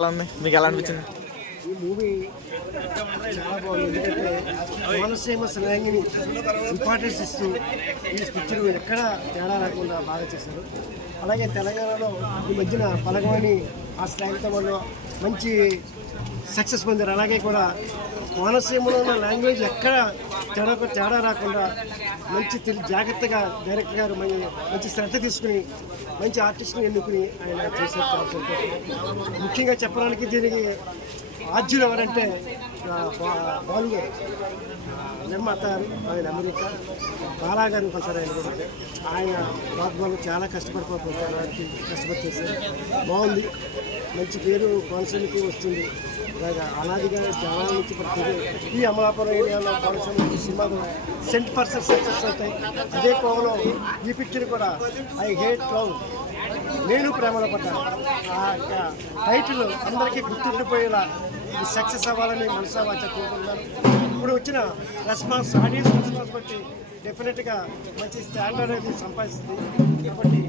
మీకు ఎలా అనిపించింది? ఈ మూవీ చాలా బాగుంది. ఎందుకంటే కోనసీమ స్లాంగ్ని ఇంపార్టెన్స్ ఇస్తూ ఈ పిక్చర్ ఎక్కడ తేడా రాకుండా బాగా చేశారు. అలాగే తెలంగాణలో ఈ మధ్యన పలకమని ఆ స్లాంగ్తో వాళ్ళు మంచి సక్సెస్ పొందారు. అలాగే కూడా కోనసీమలో ఉన్న లాంగ్వేజ్ ఎక్కడ తేడా రాకుండా మంచి జాగ్రత్తగా డైరెక్టర్ గారు మంచి శ్రద్ధ తీసుకుని మంచి ఆర్టిస్ట్ని ఎన్నుకుని ఆయన చేశారు. చాలా సంతోషం. ముఖ్యంగా చెప్పడానికి దీనికి ఆద్యులు ఎవరంటే బాలు గారు, నిర్మాత ఆయన అమెరికా, బాలా గారు కొంటారు. ఆయన కూడా ఆయన బాబు చాలా కష్టపడిపోతారు, కష్టపడి చేశారు. బాగుంది, మంచి పేరు కోనసీమకి వస్తుంది. అలాగా అనాదిగా చాలా నుంచి పడుతుంది. ఈ అమలాపురం ఏరియాలో కోనసీమ సినిమాలు 100% సక్సెస్ అవుతాయి. అదే కోవలో ఈ పిక్చర్ కూడా ఐ హేట్ లవ్, నేను ప్రేమలో పడ్డాను, ఆ టైటిల్ అందరికీ గుర్తుండిపోయేలా ఇది సక్సెస్ అవ్వాలని మనసా వాచ కోరుకుంటున్నాను. ఇప్పుడు వచ్చిన రెస్పాన్స్, ఆడియన్స్ రెస్పాన్స్ బట్టి డెఫినెట్గా మంచి స్టాండర్డ్ అనేది సంపాదిస్తుంది. కాబట్టి